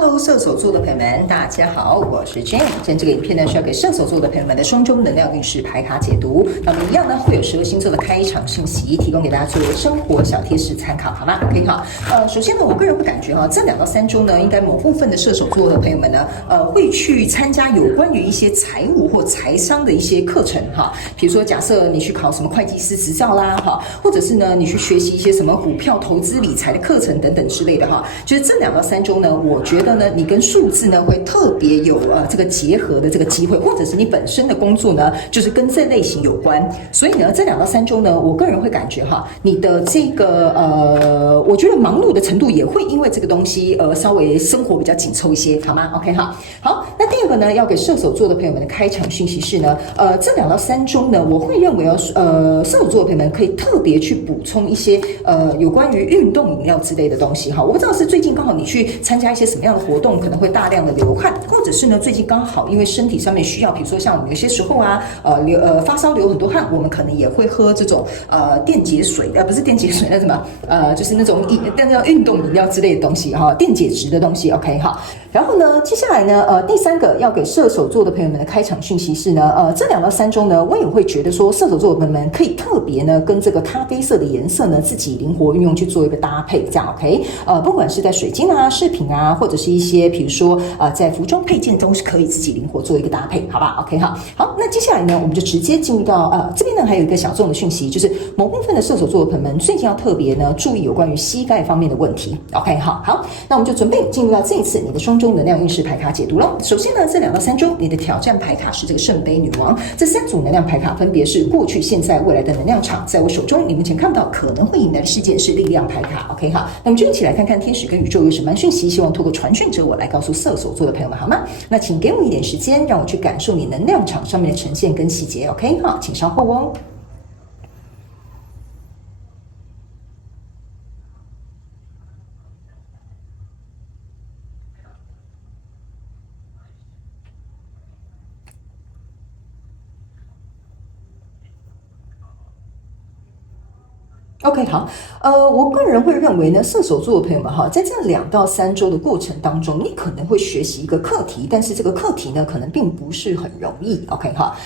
Hello， 射手座的朋友们，大家好，我是 Jane。今天这个影片呢是要给射手座的朋友们的双周能量运势牌卡解读。那么一样呢会有12星座的开场讯息，提供给大家作为生活小贴士参考，好吗 ？OK 好。首先呢，我个人会感觉这2到3周呢，应该某部分的射手座的朋友们呢，会去参加有关于一些财务或财商的一些课程哈。比如说，假设你去考什么会计师执照啦哈，或者是呢你去学习一些什么股票投资理财的课程等等之类的哈。就是这2到3周呢，我觉得呢，你跟数字呢会特别有这个结合的这个机会，或者是你本身的工作呢就是跟这类型有关，所以呢这2到3周呢，我个人会感觉你的这个我觉得忙碌的程度也会因为这个东西稍微生活比较紧凑一些，好吗 ？OK 好，那第2个呢，要给射手座的朋友们的开场讯息是呢，这2到3周呢，我会认为射手座的朋友们可以特别去补充一些有关于运动饮料之类的东西哈，我不知道是最近刚好你去参加一些什么样的活动，可能会大量的流汗，或者是呢最近刚好因为身体上面需要，比如说像我们有些时候发烧流很多汗，我们可能也会喝这种电解水，不是电解水，那什么就是那种运动饮料之类的东西哈，电解质的东西 OK 好。然后呢，接下来呢第3个要给射手座的朋友们的开场讯息是呢，这2到3周呢，我也会觉得说射手座的朋友们可以特别呢跟这个咖啡色的颜色呢自己灵活运用去做一个搭配，这样 OK 不管是在水晶啊、饰品啊，或者是一些比如说在服装配件都是可以自己灵活做一个搭配，好吧 OK 好，那接下来呢，我们就直接进入到这边呢还有一个小众的讯息，就是某部分的射手座的朋友们最近要特别呢注意有关于膝盖方面的问题 OK 好，那我们就准备进入到这一次你的双周能量运势牌卡解读了。首先呢，这2到3周你的挑战牌卡是这个圣杯女王，这3组能量牌卡分别是过去、现在、未来的能量场，在我手中你目前看不到可能会迎来的事件是力量牌卡 OK 好，那我们就一起来看看天使跟宇宙有什么讯息，希望透过传讯者我来告诉射手座的朋友们好吗？那请给我一点时间，让我去感受你能量场上面的呈现跟细节 OK 好，请稍后哦。OK 好，我个人会认为呢，射手座的朋友们在这2到3周的过程当中，你可能会学习一个课题，但是这个课题呢，可能并不是很容易 OK 好。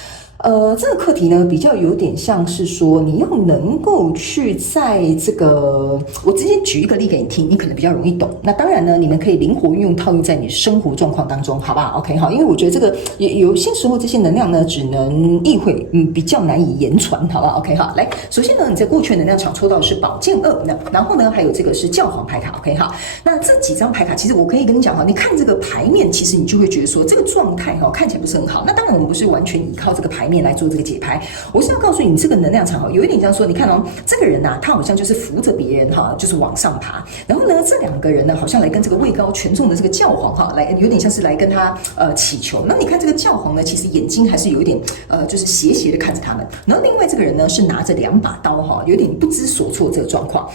这个课题呢，比较有点像是说，你要能够去在这个，我直接举一个例给你听，你可能比较容易懂。那当然呢，你们可以灵活运用套用在你生活状况当中，好吧 ？OK 好，因为我觉得这个有些时候这些能量呢，只能意会，比较难以言传，好吧 ？OK 好，来，首先呢，你在过去能量场抽到的是宝剑2，然后呢，还有这个是教皇牌卡 ，OK 好。那这几张牌卡，其实我可以跟你讲你看这个牌面，其实你就会觉得说这个状态看起来不是很好。那当然，我们不是完全依靠这个牌面来做这个解牌，我是要告诉你，这个能量场有一点像说，你看这个人他好像就是扶着别人就是往上爬，然后呢，这2个人呢，好像来跟这个位高权重的这个教皇来有点像是来跟他祈求。那你看这个教皇呢，其实眼睛还是有一点就是斜斜的看着他们，然后另外这个人呢是拿着2把刀有点不知所措这个状况。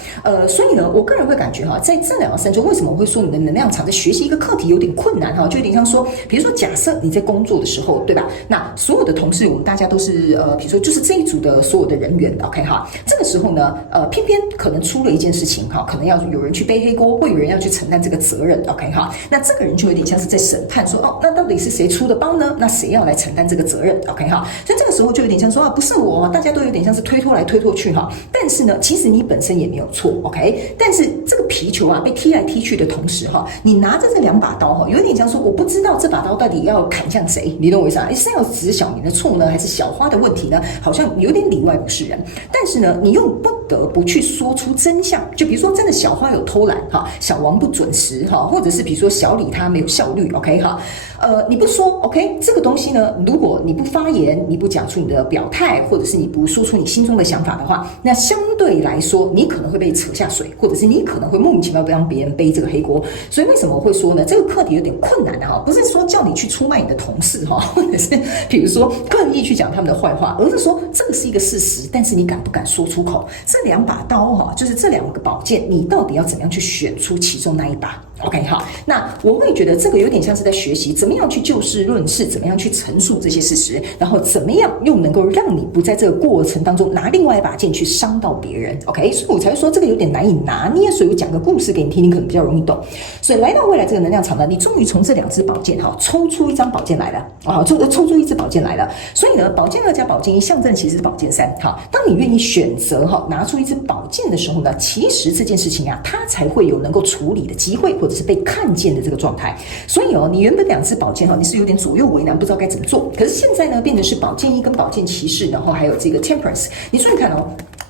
所以呢，我个人会感觉在这2到3周，为什么我会说你的能量场在学习一个课题有点困难就有点像说，比如说假设你在工作的时候，对吧？那所有的同事，我们大家都是比如说就是这一组的所有的人员 OK 哈，这个时候呢偏偏可能出了一件事情可能要有人去背黑锅，或有人要去承担这个责任 OK 哈，那这个人就有点像是在审判说那到底是谁出的包呢？那谁要来承担这个责任 OK 哈，所以这个时候就有点像说不是我，大家都有点像是推脱来推脱去但是呢，其实你本身也没有错 OK， 但是这个皮球被踢来踢去的同时你拿着这2把刀有点像说我不知道这把刀到底要砍向谁，你懂我意思是要指小明的错呢，还是小花的问题呢？好像有点里外不是人，但是呢，你又不得不去说出真相。就比如说，真的小花有偷懒小王不准时或者是比如说小李他没有效率 OK 你不说 OK 这个东西呢，如果你不发言，你不讲出你的表态，或者是你不说出你心中的想法的话，那相对来说，你可能会被扯下水，或者是你可能会莫名其妙让别人背这个黑锅。所以为什么我会说呢？这个课题有点困难的不是说叫你去出卖你的同事或者是比如说刻意去讲他们的坏话，而是说这个是一个事实，但是你敢不敢说出口？这2把刀就是这2个宝剑，你到底要怎么样去选出其中那一把 OK， 好，那我会觉得这个有点像是在学习怎么样去就事论事，怎么样去陈述这些事实，然后怎么样又能够让你不在这个过程当中拿另外一把剑去伤到别人。OK， 所以我才会说这个有点难以拿捏，所以我讲个故事给你听，你可能比较容易懂。所以来到未来这个能量场呢，你终于从这2支宝剑抽出一张宝剑来了啊，抽出一支宝剑来了。所以呢，宝剑2加宝剑1象征其实是宝剑3。好，当你愿意选择拿出一支宝剑的时候呢，其实这件事情啊，它才会有能够处理的机会，或者是被看见的这个状态。所以你原本2支宝剑你是有点左右为难，不知道该怎么做。可是现在呢，变成是宝剑1跟宝剑骑士，然后还有这个 Temperance。你注意看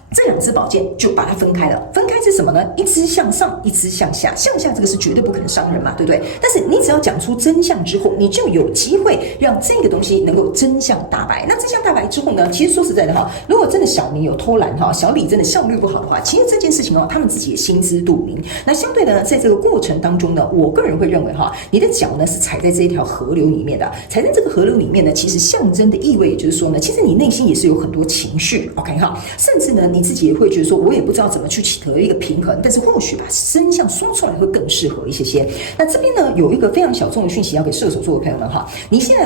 这2支宝剑就把它分开了。分开是什么呢？一支向上，一支向下。向下这个是绝对不可能伤人嘛，对不对？但是你只要讲出真相之后，你就有机会让这个东西能够真相大白。那真相大白之后呢，其实说实在的如果真的小明有偷懒小李真的效率不好的话，其实这件事情他们自己也心知肚明。那相对的呢，在这个过程当中呢，我个人会认为你的脚呢是踩在这一条河流里面的，踩在这个河流里面呢，其实象征的意味也就是说呢，其实你内心也是有很多情绪 ，OK 甚至呢你自己也会觉得说，我也不知道怎么去取得一个平衡，但是或许把真相说出来会更适合一些。那这边呢有一个非常小众的讯息要给射手座的朋友们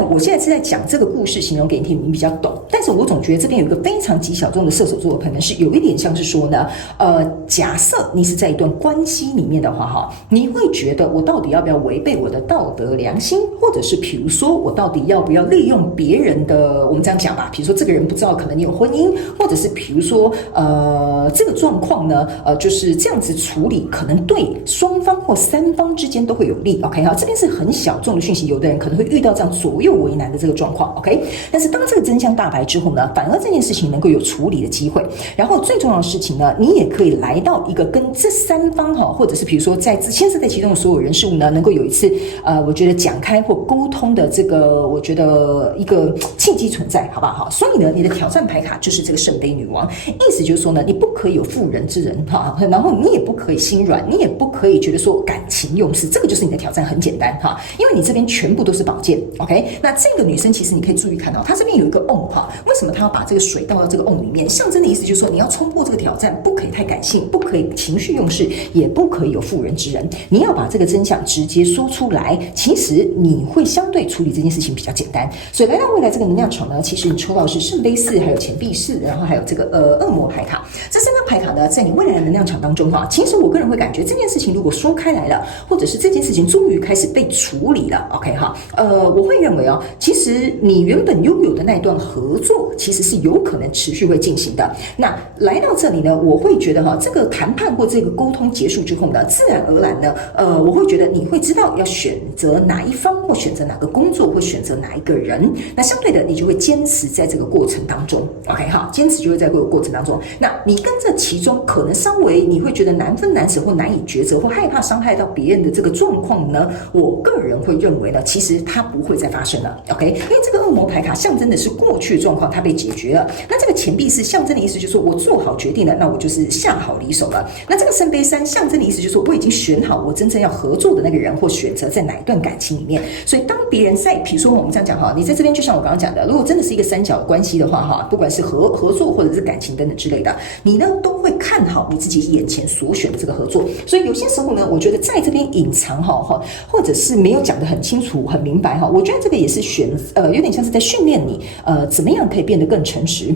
我现在是在讲这个故事，形容给你听，你比较懂。但是我总觉得这边有一个非常极小众的射手座的朋友们是有一点像是说呢，假设你是在一段关系里面的话你会觉得我到底要不要违背我的道德良心，或者是比如说我到底要不要利用别人的，我们这样讲吧，比如说这个人不知道可能你有婚姻，或者是比如说这个状况呢就是这样子处理，可能对双方或3方之间都会有利。 OK 这边是很小众的讯息，有的人可能会遇到这样左右为难的这个状况。 OK， 但是当这个真相大白之后呢，反而这件事情能够有处理的机会。然后最重要的事情呢，你也可以来到一个跟这3方或者是比如说在牵涉在其中的所有人事物呢，能够有一次我觉得讲开或沟通的这个我觉得一个契机存在，好不好？所以呢，你的挑战牌卡就是这个圣杯女王，意思就是说呢，你不可以有妇人之仁然后你也不可以心软，你也不可以觉得说感情用事，这个就是你的挑战，很简单因为你这边全部都是宝剑。 OK， 那这个女生其实你可以注意看她这边有一个瓮为什么她要把这个水倒到这个瓮里面？象征的意思就是说你要冲破这个挑战，不可以太感性，不可以情绪用事，也不可以有妇人之仁，你要把这个真相直接说出来，其实你会相对处理这件事情比较简单。所以来到未来这个能量场呢，其实你抽到的是圣杯4，还有钱币4，然后还有这个恶魔牌卡。这3张牌卡呢，在你未来的能量场当中其实我个人会感觉这件事情如果说开来了，或者是这件事情终于开始被处理了 ，OK 我会认为其实你原本拥有的那一段合作，其实是有可能持续会进行的。那来到这里呢，我会觉得这个谈判或这个沟通结束之后呢，自然而然呢，我会觉得你会知道要选择哪一方，或选择哪个工作，或选择哪一个人。那相对的，你就会坚持在这个过程当中 ，OK 坚持就会在这个过程当中。那你跟这其中可能稍微你会觉得难分难舍，或难以抉择，或害怕伤害到别人的这个状况呢，我个人会认为呢，其实它不会再发生了 ，OK？ 因为这个恶魔牌卡象征的是过去的状况，它被解决了。那这个钱币是象征的意思，就是说我做好决定了，那我就是下好离手了。那这个圣杯3象征的意思，就是说我已经选好我真正要合作的那个人，或选择在哪一段感情里面。所以当别人在，比如说我们这样讲你在这边就像我刚刚讲的，如果真的是一个3角关系的话不管是合作或者是感情等等之类的，你呢都会看好你自己眼前所选的这个合作。所以有些时候呢，我觉得在这边隐藏或者是没有讲得很清楚很明白我觉得这个也是有点像是在训练你怎么样可以变得更诚实，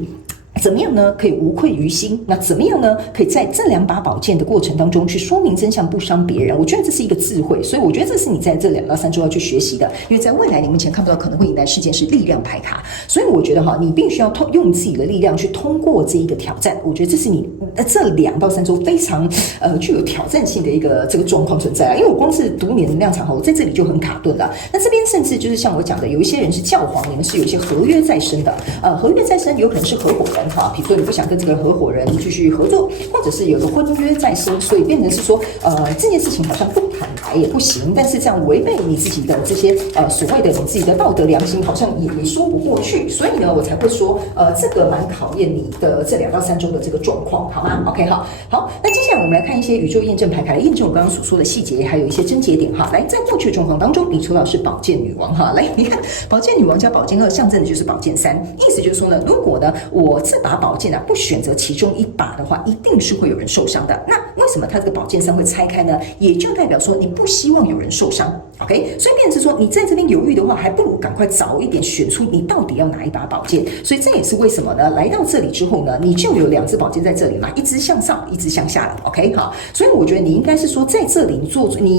怎么样呢可以无愧于心？那怎么样呢可以在这2把宝剑的过程当中去说明真相，不伤别人？我觉得这是一个智慧，所以我觉得这是你在这2到3周要去学习的。因为在未来你目前看不到可能会迎来事件是力量牌卡，所以我觉得你必须要用自己的力量去通过这一个挑战。我觉得这是你这2到3周非常具有挑战性的一个这个状况存在因为我光是读你的能量场我在这里就很卡顿了。那这边甚至就是像我讲的，有一些人是教皇，你们是有一些合约在身的，合约在身有可能是合伙人比如说你不想跟这个合伙人继续合作，或者是有个婚约在身，所以变成是说这件事情好像不坦白也不行，但是这样违背你自己的这些所谓的你自己的道德良心，好像也说不过去。所以呢，我才会说这个蛮考验你的这2到3周的这个状况，好吗 ？OK 好，那接下来我们来看一些宇宙验证牌卡来验证我刚刚所说的细节，还有一些症结点来，在过去的状况当中，你抽到是宝剑女王来，你看宝剑女王加宝剑2象征的就是宝剑3，意思就是说呢，如果呢我这把宝剑不选择其中一把的话，一定是会有人受伤的。那为什么它这个宝剑三会拆开呢？也就代表说你不希望有人受伤。OK， 所以变成是说你在这边犹豫的话，还不如赶快早一点选出你到底要哪一把宝剑。所以这也是为什么呢？来到这里之后呢，你就有2支宝剑在这里嘛，一支向上，一支向下了。OK， 好，所以我觉得你应该是说在这里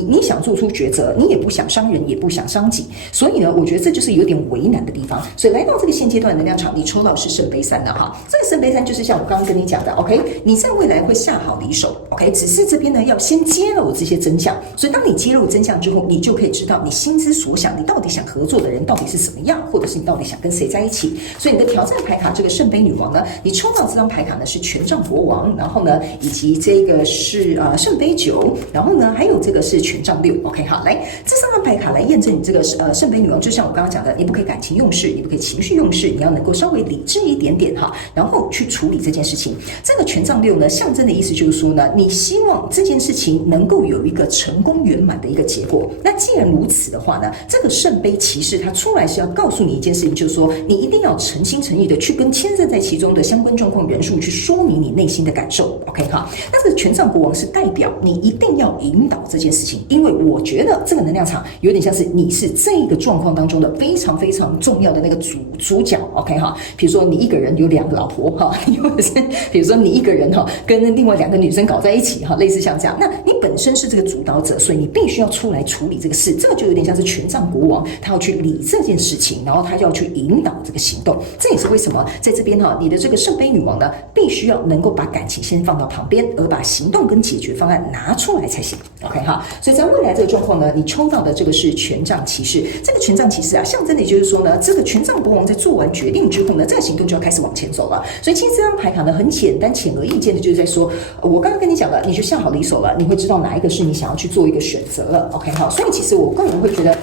你想做出抉择，你也不想伤人，也不想伤己，所以呢，我觉得这就是有点为难的地方。所以来到这个现阶段的能量场，你抽到的是圣杯三了哈。这个圣杯三就是像我刚刚跟你讲的 ，OK， 你在未来会下好离手 ，OK， 只是这边呢要先揭露这些真相。所以当你揭露真相之后，你就可以知道你心之所想，你到底想合作的人到底是什么样，或者是你到底想跟谁在一起。所以你的挑战牌卡这个圣杯女王呢，你抽到这张牌卡呢是权杖国王，然后呢以及这个是圣杯九，然后呢还有这个是权杖六。OK， 好，来这3张牌卡来验证你这个圣杯女王，就像我刚刚讲的，你不可以感情用事，你不可以情绪用事，你要能够稍微理智一点点哈，然后去处理这件事情。这个权杖六呢，象征的意思就是说呢，你希望这件事情能够有一个成功圆满的一个结果。那既然如此的话呢，这个圣杯骑士他出来是要告诉你一件事情，就是说你一定要诚心诚意的去跟牵涉在其中的相关状况人数去说明你内心的感受。OK 哈，那这个权杖国王是代表你一定要引导这件事情，因为我觉得这个能量场有点像是你是这个状况当中的非常非常重要的那个主角。OK 哈，比如说你一个人有2个老婆哈，或者是比如说你一个人哈跟另外2个女生搞在一起哈，类似像这样，那你本身是这个主导者，所以你必须要出来处理这个事。这个就有点像是权杖国王，他要去理这件事情，然后他要去引导这个行动。这也是为什么在这边哈，你的这个圣杯女王呢，必须要能够把感情先放到旁边，而把行动跟解决方案拿出来才行。OK 哈，所以在未来这个状况呢，你抽到的这个是权杖骑士。这个权杖骑士啊，象征的就是说呢，这个权杖国王在做完决定之后呢，这个行动就要开始往前走了。所以其实这张牌卡呢，很简单、浅而易见的，就是在说，我刚刚跟你讲了，你就下好离手了，你会知道哪一个是你想要去做一个选择了。OK 好，所以其实我个人会觉得，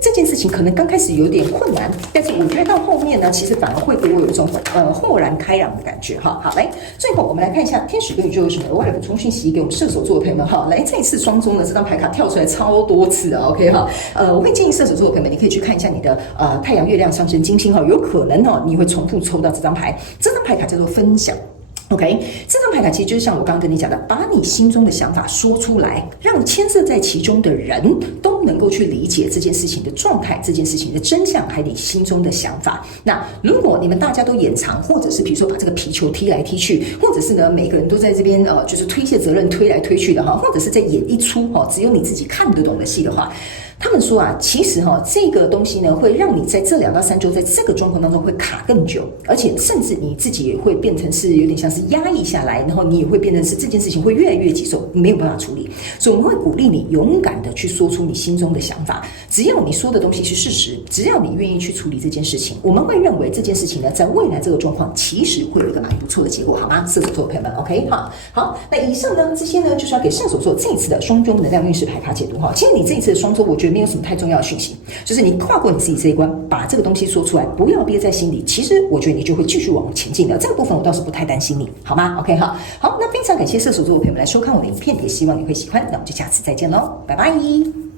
这件事情可能刚开始有点困难，但是我觉得到后面呢，其实反而会给我有一种豁然开朗的感觉哈。好，来，最后我们来看一下天使跟宇宙有什么额外的补充讯息给我们射手座的朋友们哈。来，这一次双中呢，这张牌卡跳出来超多次啊。OK 哈，我会建议射手座的朋友们，你可以去看一下你的太阳、月亮、上升、金星哈，有可能哈你会重复抽到这张牌。这张牌卡叫做分享。OK， 这张牌卡其实就是像我刚刚跟你讲的，把你心中的想法说出来，让牵涉在其中的人都能够去理解这件事情的状态、这件事情的真相，还有你心中的想法。那如果你们大家都掩藏，或者是比如说把这个皮球踢来踢去，或者是呢每个人都在这边就是推卸责任推来推去的哈，或者是在演一出只有你自己看得懂的戏的话。他们说啊，其实这个东西呢，会让你在这2到3周，在这个状况当中会卡更久，而且甚至你自己也会变成是有点像是压抑下来，然后你也会变成是这件事情会越来越棘手，没有办法处理。所以我们会鼓励你勇敢的去说出你心中的想法，只要你说的东西是事实，只要你愿意去处理这件事情，我们会认为这件事情呢，在未来这个状况其实会有一个蛮不错的结果，好吗？射手座的朋友们 ，OK 好，那以上呢这些呢，就是要给射手座这一次的双周能量运势牌卡解读哈。其实你这一次的双周，我觉得没有什么太重要的讯息，就是你跨过你自己这一关，把这个东西说出来，不要憋在心里。其实我觉得你就会继续往前进的，这个部分我倒是不太担心你，好吗 ？OK 好，那非常感谢射手座的朋友们来收看我的影片，也希望你会喜欢。那我们就下次再见喽，拜拜。